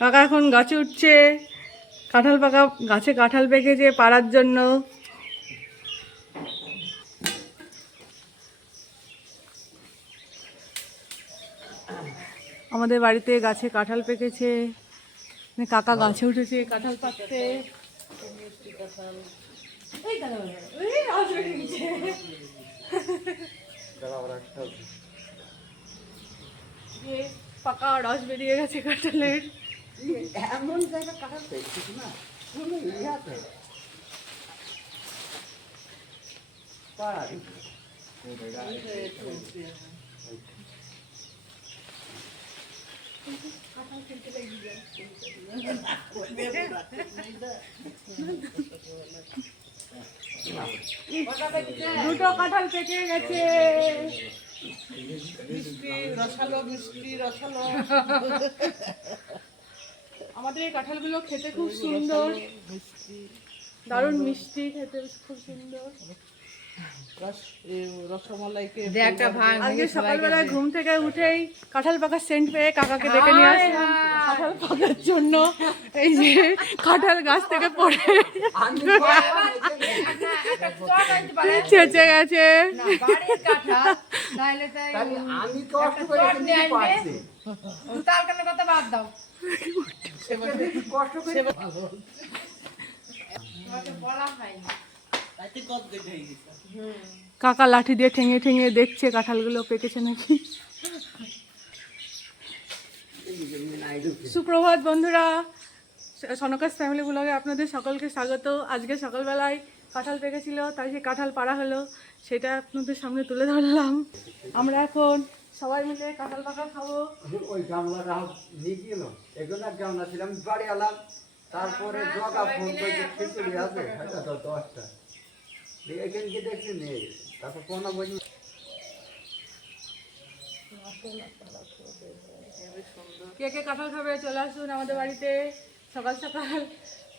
কাকা এখন গাছে উঠছে, কাঁঠাল পাকা গাছে কাঁঠাল পেকেছে পাড়ার জন্য। আমাদের বাড়িতে গাছে কাঁঠাল পেকেছে, কাকা গাছে উঠেছে কাঁঠাল পাকতে। পাকা রস বেরিয়ে গেছে কাঁঠালের। এমন জায়গা কাঁঠাল পেয়েছিস না দুটো কাঁঠাল পেকে গেছে। আমাদের এই কাঁঠালগুলো খেতে খুব সুন্দর, দারুণ মিষ্টি, খেতে খুব সুন্দর। আজকে সকালবেলায় ঘুম থেকে উঠেই কাঁঠাল পাকার সেন্ট পেয়ে কাকাকে ডেকে নিয়ে আসলাম কাঁঠাল পাকার জন্য। এই যে কাঁঠাল গাছ থেকে পড়ে ছেঁচে গেছে। কাকা লাঠি দিয়ে ঠেঙে ঠেঙে দেখছে কাঁঠালগুলো পেকেছে নাকি। সুপ্রভাত বন্ধুরা, সনকাস ফ্যামিলি ব্লগে আপনাদের সকলকে স্বাগত। আজকে সকালবেলায় কাঁঠাল পেকেছিল, তাই সে কাঁঠাল পাড়া হলো, সেটা আপনাদের সামনে তুলে ধরলাম। আমরা এখন সবাই মিলে কাঁঠাল পাকা খাবো। ওই গামলাটা নিয়ে গেল, এগুলো গামলা ছিলাম বাড়ি এলাম, তারপরে জগা ফোন করে খিচুড়ি আছে 10টা, এখানে গিয়ে দেখছি নেই, তারপর কোনো বই। কে কে কাঁঠাল খাবে চলে আসুন আমাদের বাড়িতে। সকাল সকাল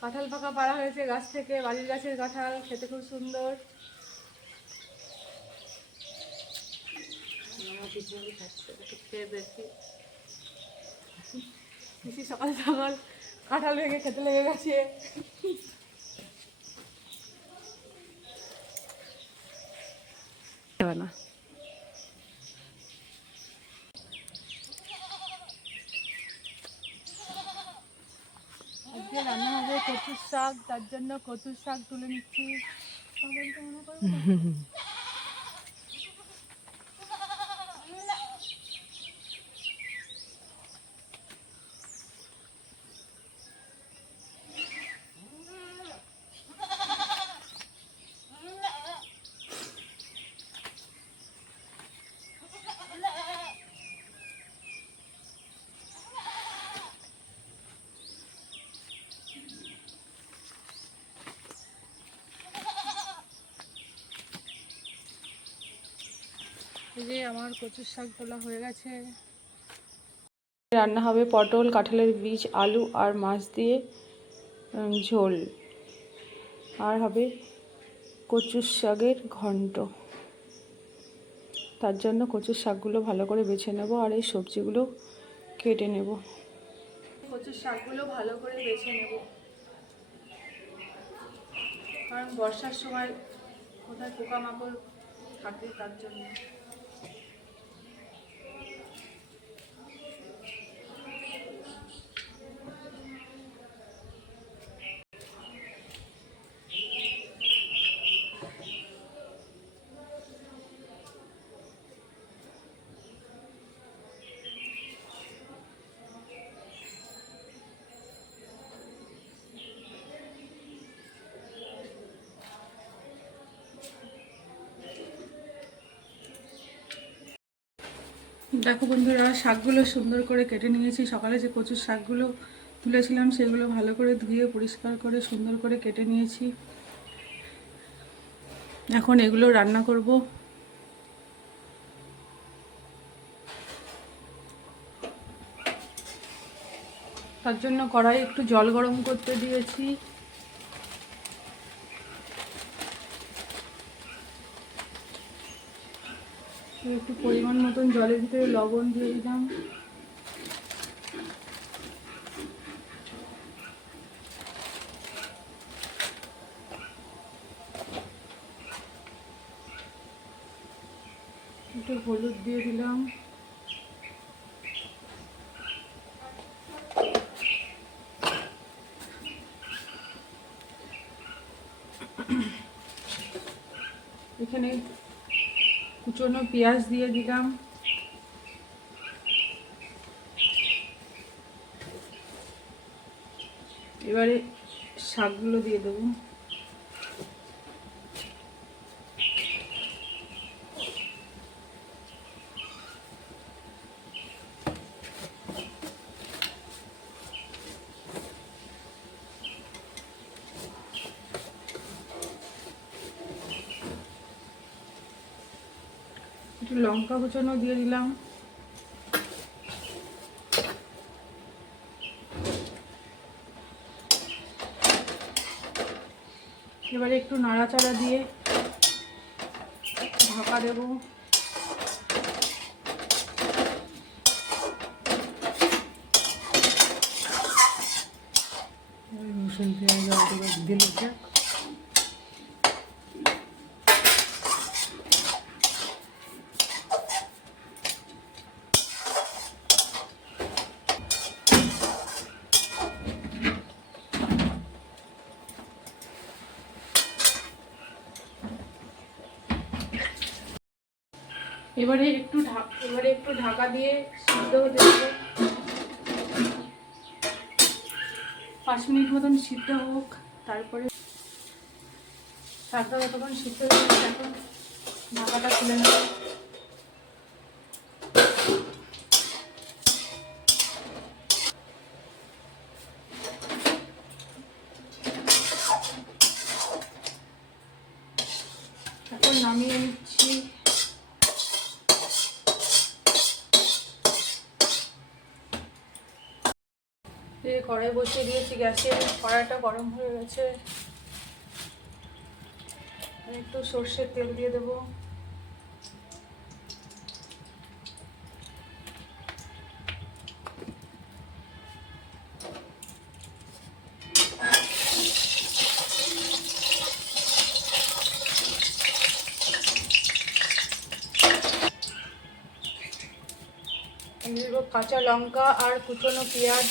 কাঁঠাল পাকা পাড়া হয়েছে গাছ থেকে, বাড়ির গাছের কাঁঠাল, খেতে খুব সুন্দর। সকাল সকাল কাঁঠাল ভেঙে খেতে লেগে গেছে। না আজকে রান্না হবে কচুর শাক, তার জন্য কচুর শাক তুলে নিচ্ছি। এই যে আমার কচুর শাক তোলা হয়ে গেছে। রান্না হবে পটল, কাঁঠালের বীজ, আলু আর মাছ দিয়ে ঝোল, আর হবে কচুর শাকের ঘন্ট। তার জন্য কচুর শাকগুলো ভালো করে বেছে নেব আর এই সবজিগুলো কেটে নেব। কচুর শাকগুলো ভালো করে বেছে নেব, কারণ বর্ষার সময় কোথায় পোকামাকড় থাকে তার জন্য। দেখো বন্ধুরা, শাকগুলো সুন্দর করে কেটে নিয়েছি। সকালে যে কচুর শাকগুলো তুলেছিলাম সেগুলো ভালো করে ধুয়ে পরিষ্কার করে সুন্দর করে কেটে নিয়েছি। এখন এগুলো রান্না করব। তার জন্য কড়াই একটু জল গরম করতে দিয়েছি। একটু পরিমাণ মতন জলের ভিতরে লবণ দিয়ে দিলাম। একটু হলুদ দিয়ে দিলাম। এখানে কুচনো পেঁয়াজ দিয়ে দিলাম। এবারে শাকগুলো দিয়ে দেবো। একটু লঙ্কা কুচানো দিয়ে দিলাম। এবারে একটু নাড়াচাড়া দিয়ে ঢাকা দেবো। রসুন পেঁয়াজ দিলে এবারে একটু ঢাকা দিয়ে সিদ্ধ হতে দেবো। 5 মিনিট মতন সিদ্ধ হোক, তারপরে শাকটা যতক্ষণ সিদ্ধ হয়ে গেছে এখন ঢাকাটা খুলে নেব। এখন নামিয়ে নিচ্ছি। কড়াই বসিয়ে দিয়েছি গ্যাসে, কড়াইটা গরম হয়ে গেছে। একটু সর্ষের তেল দিয়ে দেবো। দেবো কাঁচা লঙ্কা আর কুচনো পেঁয়াজ।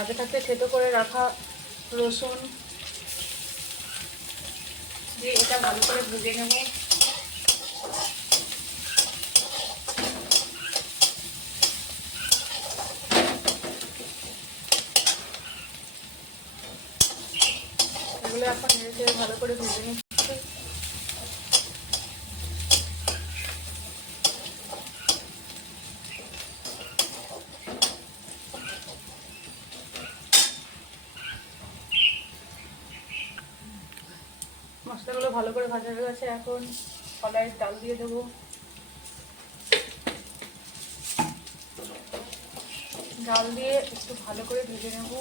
আগে থাকতে থেতো করে রাখা রসুন দিয়ে এটা ভালো করে ভেজে নেব। এগুলো এখন নেড়ে চেড়ে ভালো করে ভেজে নিচ্ছি। মশলাগুলো ভালো করে ভাজা হয়ে গেছে, এখন কলাইয়ের ডাল দিয়ে দেবো। ডাল দিয়ে একটু ভালো করে ভেজে নেব।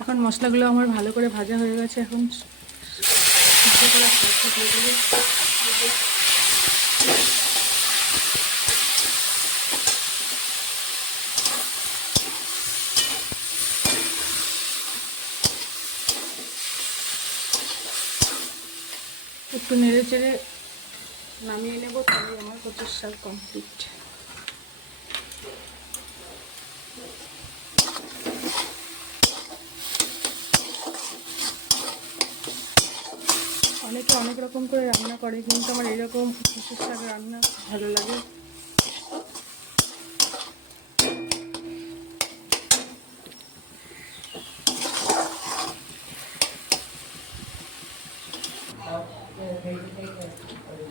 এখন মশলাগুলো আমার ভালো করে ভাজা হয়ে গেছে, এখন সিদ্ধ করা শাকটা দিয়ে দেবো। একটু নেড়ে চেড়ে নামিয়ে নেব, তাহলে আমার কচুর শাক কমপ্লিট। অনেকে অনেক রকম করে রান্না করে, কিন্তু আমার এরকম কচুর শাক রান্না ভালো লাগে।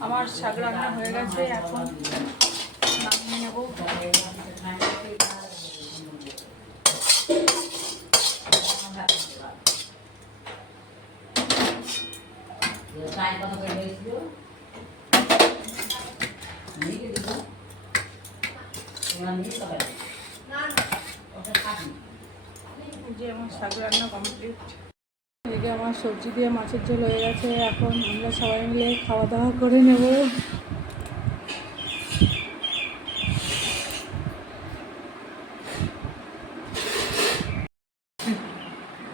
আমার শাক রান্না হয়ে গেছে, এখন নামিয়ে নেব। যে আমার শাক রান্না কমপ্লিট। এদিকে আমার সবজি দিয়ে মাছের ঝোল হয়ে গেছে, এখন আমরা সবাই মিলে খাওয়া দাওয়া করে নেব।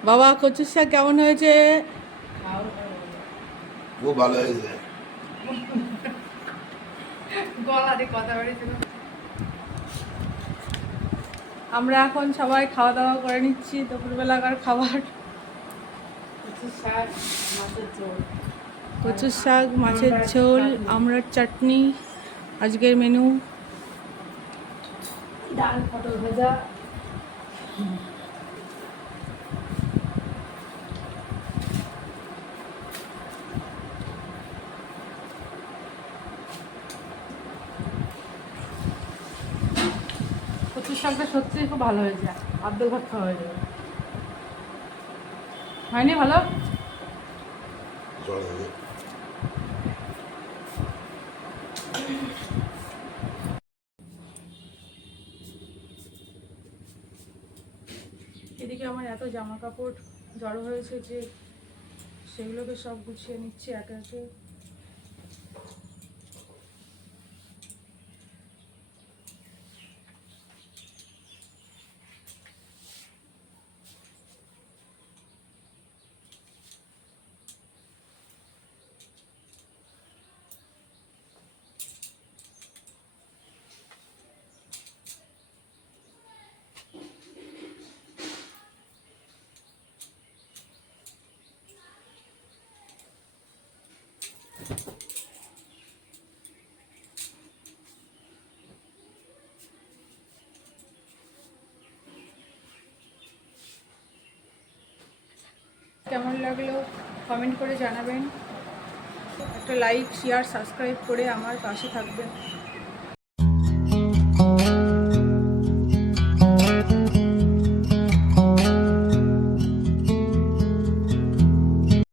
বাবা কচুর শাক কেমন হয়েছে? খুব ভালো হয়েছে। আমরা এখন সবাই খাওয়া দাওয়া করে নিচ্ছি দুপুরবেলাকার খাবার। কচুর শাক, মাছের ঝোল, আমড়ার চাটনি আজকের মেনু। ডাল, পটল ভাজা। কচুর শাকটা সত্যিই খুব ভালো হয়েছে, আর্ধেক ভাত খাওয়া হয়ে যাবে। হয়নি ভালো? জল হয়ে এদিকে আমার এত জামা কাপড় জড়ো হয়েছে যে সেগুলোকে সব গুছিয়ে নিচ্ছি একে একে। কেমন লাগলো কমেন্ট করে জানাবেন, একটা লাইক শেয়ার সাবস্ক্রাইব করে আমার পাশে থাকবেন।